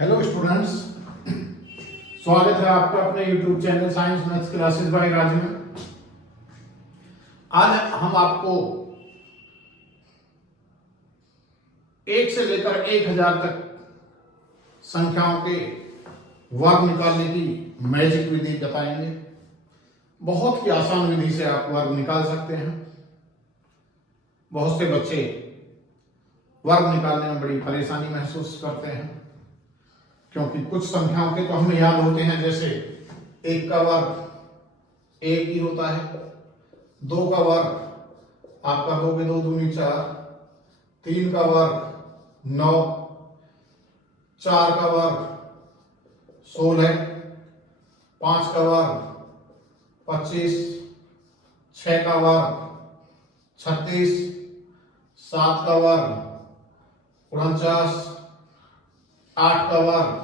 Hello students, स्वागत है आपका अपने YouTube channel science maths classes by Raj में। आज हम आपको 1 से लेकर 1000 तक संख्याओं के वर्ग निकालने की मैजिक विधि बताएंगे। बहुत ही आसान विधि से आप वर्ग निकाल सकते हैं। बहुत से बच्चे वर्ग निकालने में बड़ी परेशानी महसूस करते हैं, क्योंकि कुछ संख्याओं के तो हमें याद होते हैं, जैसे 1 का वर्ग 1 ही होता है, 2 का वर्ग आप कर दोगे 2 दूनी 4, 3 का वर्ग 9, 4 का वर्ग 16, 5 का वर्ग 25, 6 का वर्ग 36, 7 का वर्ग 49, 8 का वर्ग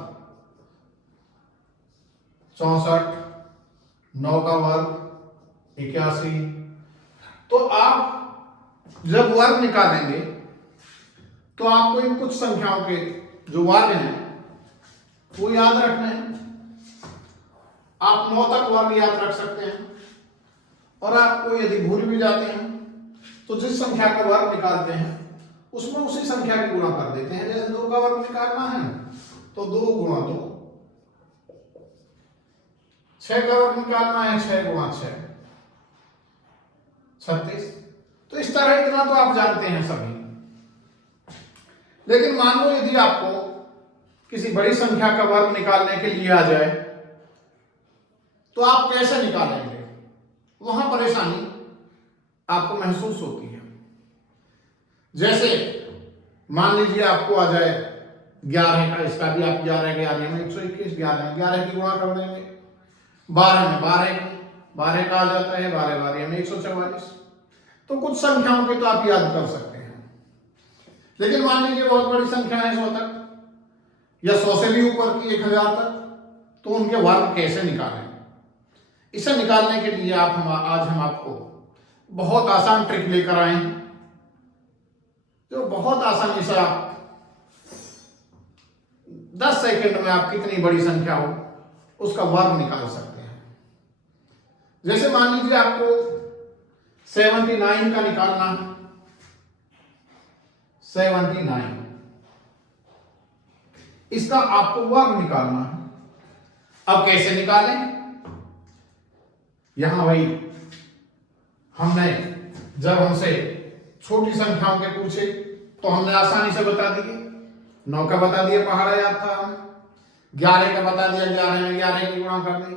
64, 9 का वर्ग 81। तो आप जब वर्ग निकालेंगे तो आपको इन कुछ संख्याओं के जो वर्ग हैं वो याद रखने हैं। आप 9 तक वर्ग याद रख सकते हैं, और आपको यदि भूल भी जाते हैं तो जिस संख्या का वर्ग निकालते हैं उसमें उसी संख्या की गुणा कर देते हैं। जैसे 2 का वर्ग निकालना है तो 2 गुणा 2, 6 का वर्ग निकालना है 6 गुणा 6, 36। तो इस तरह इतना तो आप जानते हैं सभी। लेकिन मान लो यदि आपको किसी बड़ी संख्या का वर्ग निकालने के लिए आ जाए तो आप कैसे निकालेंगे, वहां परेशानी आपको महसूस होती है। जैसे मान लीजिए आपको आ जाए 11 का, इसका भी आप 11 में 121, 11 की गुणा कर देंगे, 12 में 12 का आ जाता है, 12 में 144। तो कुछ संख्याओं के तो आप याद कर सकते हैं। लेकिन मान लीजिए बहुत बड़ी संख्या है 100 तक, या 100 से भी ऊपर की 1000 तक, तो उनके वर्ग कैसे निकालें? इसे निकालने के लिए आज हम आपको बहुत आसान ट्रिक लेकर आए हैं, जो बहुत आसानी से आप 10 सेकंड में आप कितनी बड़ी संख्या हो उसका वर्ग निकाल सकते हैं। जैसे मान लीजिए आपको 79 का निकालना है, 79, इसका आपको वर्ग निकालना है। अब कैसे निकालें? यहां भाई हमने जब हमसे छोटी संख्याओं के पूछे तो हमने आसानी से बता दिए। 9 का बता दिया, पहाड़ा याद था हमें। 11 का बता दिया, 11 में 11 की गुणा कर दी।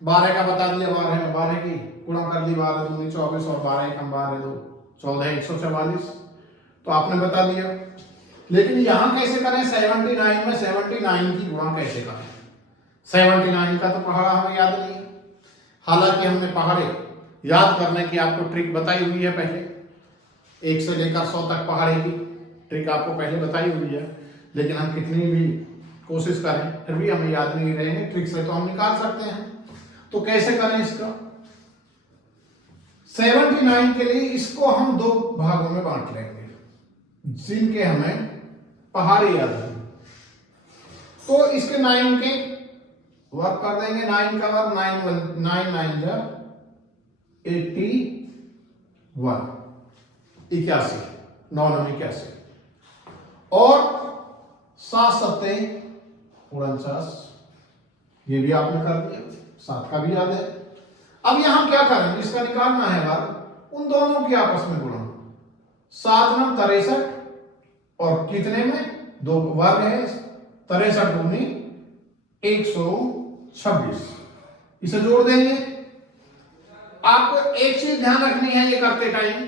12 का बता दिया, 12 में 12 की गुणा कर दी, 12 दूनी 24, और 12 कम 12 2 14, 144। तो आपने बता दिया। लेकिन यहां कैसे करें? 79 में 79 की गुणा कैसे करें? 79 का तो पहाड़ा हमें याद नहीं है। हालांकि हमने पहाड़े याद करने की आपको ट्रिक बताई हुई है पहले, 1 से लेकर 100 तक पहाड़े की ट्रिक आपको पहले बताई हुई है। लेकिन हम कितनी भी कोशिश करें फिर भी हमें याद नहीं रहेंगे। ट्रिक से तो हम निकाल सकते हैं। तो कैसे करें इसका? 79 के लिए इसको हम 2 भागों में बांट लेंगे, जिनके हमें पहाड़े याद है। तो इसके 9 के वर्ग कर देंगे। 9 का वर्ग 9 9 जा 81, 81, 9 9 81, और 7 7 49, ये भी आपने कर दिया। 7 का भी याद है। अब यहां क्या करेंगे? इसका निकालना है वर्ग, उन दोनों की आपस में गुणा। 7 9 63, और कितने में 2 वर्ग है, 63 दूनी 126, इसे जोड़ देंगे। आपको एक चीज ध्यान रखनी है ये करते टाइम,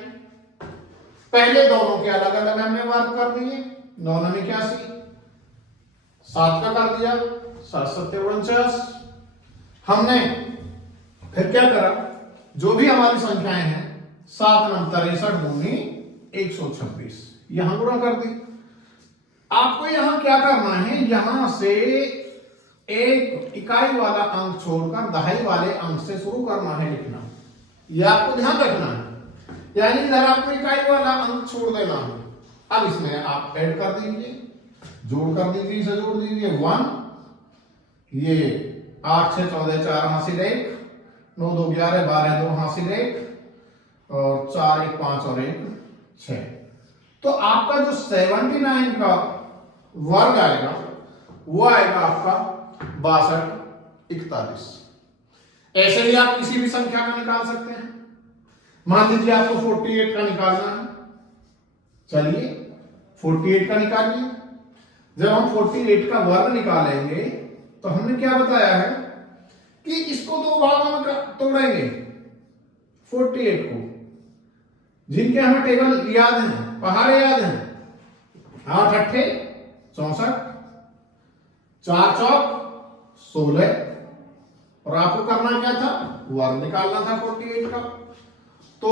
पहले दोनों के अलग अलग हमने वर्ग कर दिए। 9 9 81, 7 का कर दिया, 7 7 49। हमने फिर क्या करा? जो भी हमारी संख्याएं हैं, 7 9 63 दूनी 126, यहां गुणा कर दी। आपको यहां क्या करना है? यहां से एक इकाई वाला अंक छोड़कर दहाई वाले अंक से शुरू करना है लिखना। यह आपको ध्यान रखना है। यानी इधर आपको इकाई वाला अंक छोड़ देना है। अब इसमें आप ऐड कर दीजिए जोड़ कर दीजिए, इसे जोड़ दीजिए 1, ये 8 6 14 4 हासिल 1, 9 2 11 12 2 हासिल 1 और 4 1 5 और 1 6। तो आपका जो 79 का वर्ग आएगा वो आएगा आपका 62 41। ऐसे ही आप किसी भी संख्या का निकाल सकते हैं। मान लीजिए आपको 48 का निकालना है, चलिए 48 का निकालिए। जब हम 48 का वर्ग निकालेंगे तो हमने क्या बताया है कि इसको दो भागों में तोड़ेंगे 48 को, जिनके हमें टेबल याद हैं, पहाड़े याद हैं। 8 अट्ठे 64, 4 चौक 16, और आपको करना क्या था, वर्ग निकालना था 48 का। तो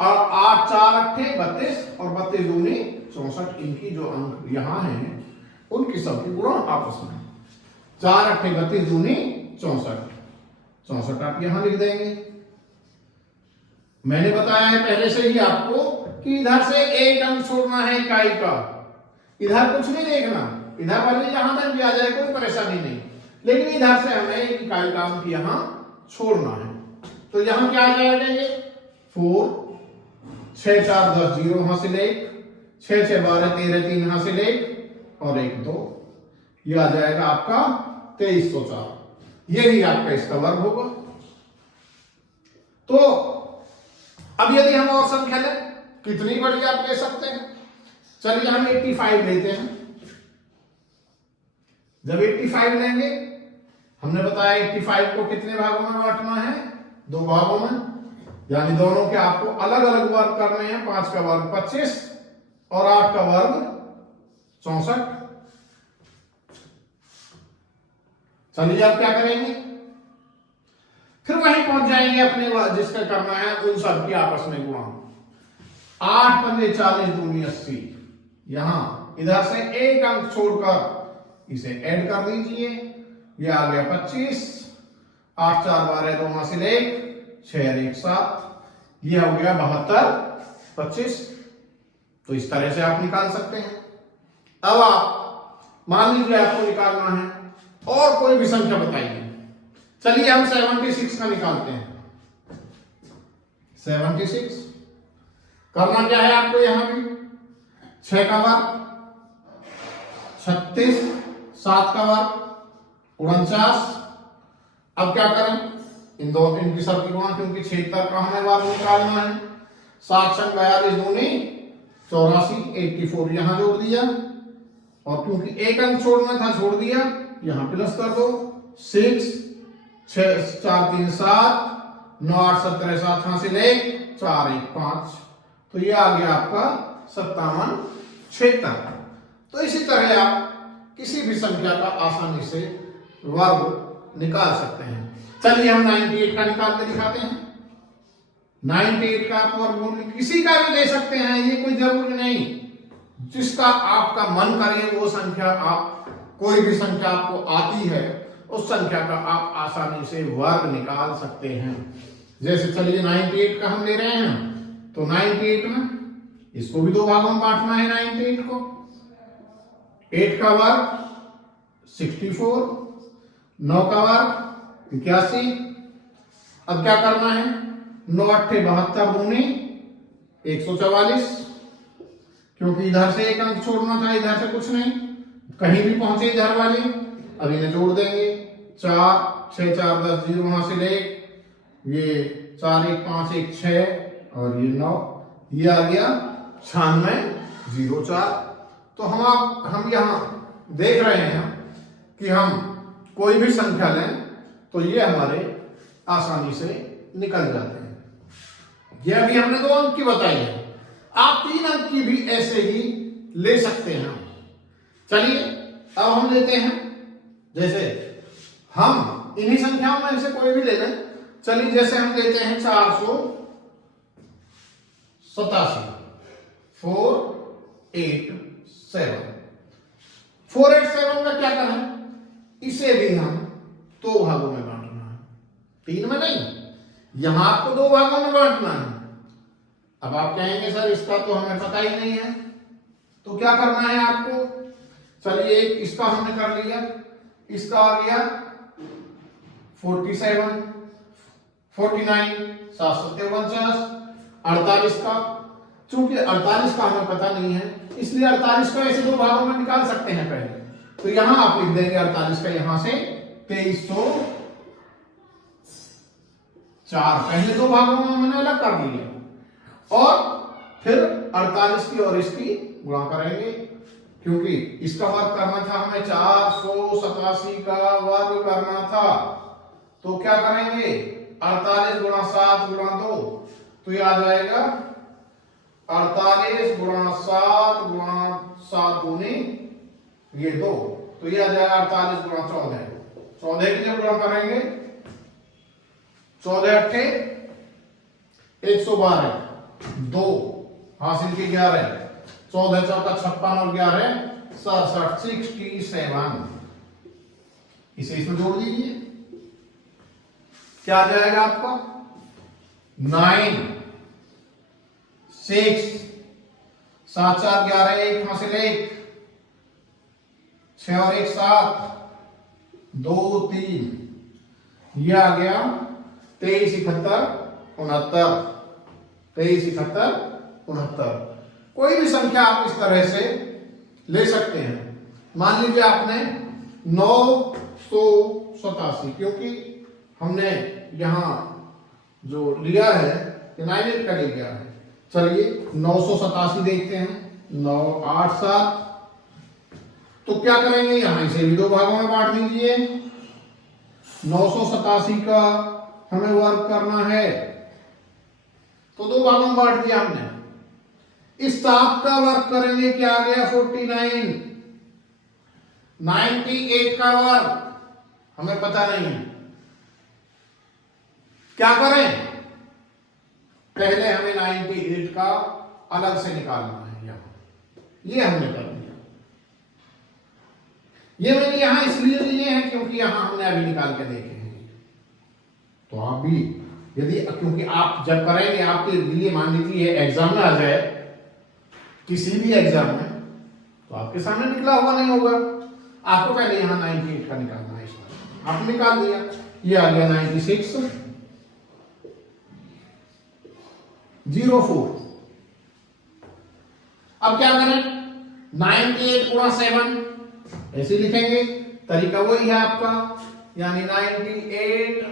8 4 अट्ठे 32 और 32 दूनी 64, इनकी जो अंक यहां हैं उनकी सबकी गुणा आपस में। 4 अट्ठे 32 दूनी 64, 64 आप यहां लिख देंगे। मैंने बताया है पहले से ही आपको कि इधर से एक अंक छोड़ना है इकाई का, इधर कुछ नहीं देखना, इधर वाले जहां तक भी आ जाए कोई परेशानी नहीं, लेकिन इधर से हमें एक इकाई का अंक यहां छोड़ना है। तो यहां क्या आ जाएगा, 4 6 4 10 0 हासिल 1, 6 6 12 13 3 हासिल 1 और 1 2, ये आ जाएगा आपका 2304। यही आपका इसका वर्ग होगा। तो अब यदि हम और संख्या लें, कितनी बड़ी आप ले सकते हैं। चलिए हम 85 लेते हैं। जब 85 लेंगे, हमने बताया 85 को कितने भागों में बांटना है, 2 भागों में, यानी दोनों के आपको अलग अलग वर्ग करने हैं। 5 का वर्ग 25 और 8 का वर्ग 64। चलिए आप क्या करेंगे, फिर वहीं पहुंच जाएंगे अपने जिसका करना है उन सब की आपस में गुणा। 8 पंजे 40 दूनी 80, यहां इधर से एक अंक छोड़कर इसे ऐड कर दीजिए, ये आ गया 25, 8 4 12 2 हासिल 1, 6 1 7, ये हो गया 72 25। तो इस तरह से आप निकाल सकते हैं। अब आप मान लीजिए आपको निकालना है और कोई भी संख्या बताइए। चलिए हम 76 का निकालते हैं। 76 करना क्या है आपको, यहां भी 6 का वर्ग 36, 7 का वर्ग 49। अब क्या करें, इन दो इनकी सबकी गुणा, क्योंकि 76 का हमें वर्ग निकालना है। 7 6 42 दूनी 84, 84 यहां जोड़ दिया, और क्योंकि एक अंक छोड़ना था छोड़ दिया, यहां प्लस कर दो। 6 6 4 3 7, 9 8 17 7 हासिल 1, 4 1 5। तो ये आ गया आपका 57 76। तो इसी तरह आप किसी भी संख्या का आसानी से वर्ग निकाल सकते हैं। चलिए हम 98 का निकाल के दिखाते हैं। 98 का आप वर्गमूल किसी का भी ले सकते हैं, ये कोई जरूरी नहीं, जिसका आपका मन करे वो संख्या, आप कोई भी संख्या आपको आती है उस संख्या का आप आसानी से वर्ग निकाल सकते हैं। जैसे चलिए 98 का हम ले रहे हैं, तो 98 में इसको भी 2 भागों में बांटना है। 98 को 8 का वर्ग 64, 9 का वर्ग 81। अब क्या करना है, 9 अट्ठे 72 दूनी 144, क्योंकि इधर से एक अंक छोड़ना था, इधर से कुछ नहीं, कहीं भी पहुंचे इधर वाले, अब इन्हें जोड़ देंगे। 4 6 4 10 0 हासिल 1, ये 4 1 5 1 6 और ये 9, ये आ गया 96 04। तो हम यहां देख रहे हैं कि हम कोई भी संख्या लें तो ये हमारे आसानी से निकल जाते हैं। ये अभी हमने 2 अंक की बताई है, आप 3 अंक की भी ऐसे ही ले सकते हैं। चलिए अब हम लेते हैं, जैसे हम इन्हीं संख्याओं में से कोई भी ले लें। चलिए जैसे हम लेते हैं 487, 487। 487 का क्या करें, इसे भी हम 2 भागों में बांटना है, 3 में नहीं, यहां आपको 2 भागों में बांटना है। अब आप कहेंगे सर इसका तो हमें पता ही नहीं है, तो क्या करना है आपको, चलिए एक इसका हमने कर लिया, इसका आ गया 47, 49, 749, 48 का। चूंकि 48 का हमें पता नहीं है इसलिए 48 को ऐसे दो भागों में निकाल सकते हैं पहले। तो यहां आप लिख देंगे 48 का यहां से 2304, पहले दो भागों में मैंने अलग कर दिया, और फिर 48 की और इसकी गुणा करेंगे, क्योंकि इसका वर्ग करना था हमें, 487 का वर्ग करना था। तो क्या करेंगे, 48 गुणा 7 गुणा 2, तो ये आ जाएगा 48 गुणा 7 गुणा 7 दूनी ये 2, तो ये आ जाएगा 48 गुणा 14। 14 की जब गुणा करेंगे 14 अट्ठे 112, 2 हासिल की 11, 14 चौका 56 और 11 67, 67। इसे इसमें जोड़ दीजिए, क्या आ जाएगा आपका 9 6 7 4 11 1 हासिल 1, 6 और 1 7 2 3, ये आ गया 23 71 69, 23 71 69। कोई भी संख्या आप इस तरह से ले सकते हैं। मान लीजिए आपने 987, क्योंकि हमने यहां जो लिया है 98 का ले गया है। चलिए 987 देखते हैं, 9 8 7, तो क्या करेंगे, यहां इसे भी दो भागों में बांट दीजिए। 987 का हमें वर्ग करना है, तो दो भागों में बांट दिया हमने। इस 7 का वर्ग करेंगे, क्या आ गया 49, 98 का वर्ग हमें पता नहीं है, क्या करें, पहले हमें 98 का अलग से निकालना है। यहां ये हमने कर दिया। ये मैंने यहां इसलिए लिए हैं क्योंकि यहां हमने अभी निकाल के देखे हैं। तो आप भी यदि, क्योंकि आप जब करेंगे आपके लिए, मान लीजिए एग्जाम में आ जाए, किसी भी एग्जाम में, तो आपके सामने निकला हुआ नहीं होगा, आपको पहले यहां 98 का निकालना है। आपने निकाल दिया, ये आ गया 96 04। अब क्या करें, 98 गुणा 7 ऐसे लिखेंगे, तरीका वही है आपका, यानी 98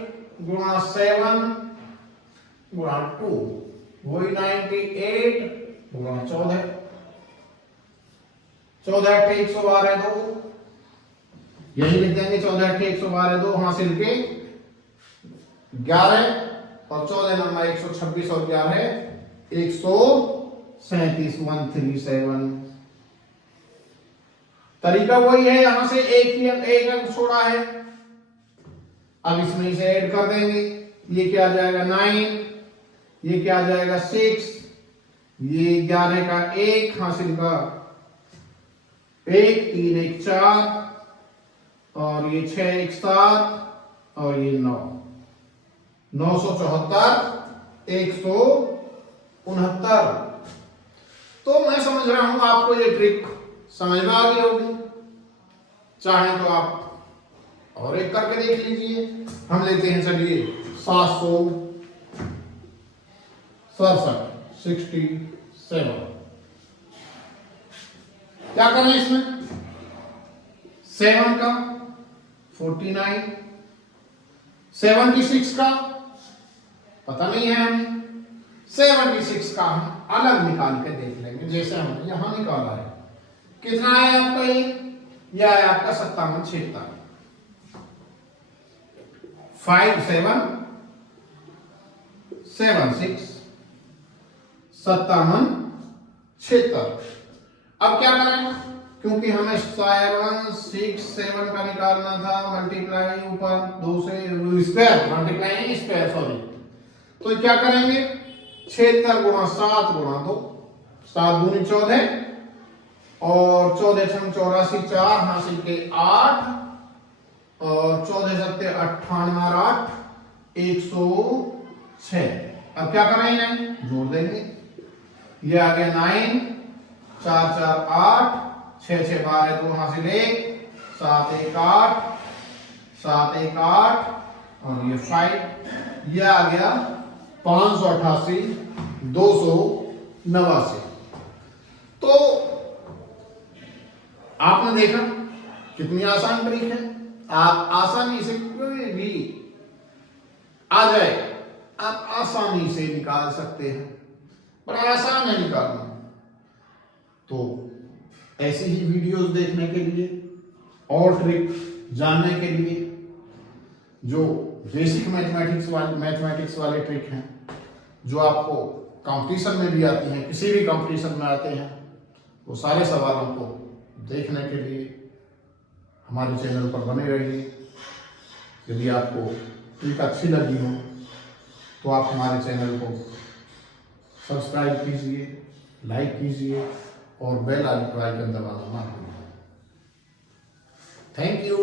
गुणा 7 गुणा 2, वही 98 गुणा 14, 14 अट्ठे 112 2, यही लिख देंगे 14 अट्ठे 112 2 हासिल के 11 और 14 नंबर 126 और 11 137 137। तरीका वही है, यहां से एक अंक छोड़ा है, अब इसमें इसे ऐड कर देंगे। ये क्या आ जाएगा 9, ये क्या आ जाएगा 6, ये 11 का 1 हासिल का 1 3 1 4 और ये 6 1 7 और ये 9, 974 169। तो मैं समझ रहा हूं आपको ये ट्रिक समझ में आ गई होगी। चाहे तो आप और एक करके देख लीजिए। हम लेते हैं, चलिए 767 क्या करें इसमें, 7 का 49, 76 का पता नहीं है हमें, 76 का हम अलग निकाल के देख लेंगे, जैसे हमने यहां निकाला है। कितना है आपका, ये है आपका 57 76, 5 7 7 6 57 76। अब क्या करें, क्योंकि हमें 7 6 7 का निकालना था, मल्टीप्लाई ऊपर 2 से स्क्वायर, मल्टीप्लाई स्क्वायर सॉरी, तो क्या करेंगे 76 गुणा 7 गुणा 2, 7 दूनी 14 और 14 छंग 84 4 हासिल के 8 और 14 सत्ते 98 और 8 106। अब क्या करेंगे, जोड़ देंगे, ये आ गया 9 4 4 8 6 6 12 2 हासिल 1, 7 1 8, 7 1 8 और ये 5, ये आ गया 588 289। तो आपने देखा कितनी आसान ट्रिक है। आप आसानी से कोई भी आ जाए आप आसानी से निकाल सकते हैं, बड़ा आसान है निकालना। तो ऐसी ही वीडियोस देखने के लिए और ट्रिक जानने के लिए, जो बेसिक मैथमेटिक्स वाले ट्रिक हैं, जो आपको कंपटीशन में भी आती हैं, किसी भी कंपटीशन में आते हैं, वो सारे सवालों को देखने के लिए हमारे चैनल पर बने रहिए। यदि आपको ट्रिक अच्छी लगी हो तो आप हमारे चैनल को सब्सक्राइब कीजिए, लाइक कीजिए और बेल आइकन दबाना ना भूलिए। Thank you.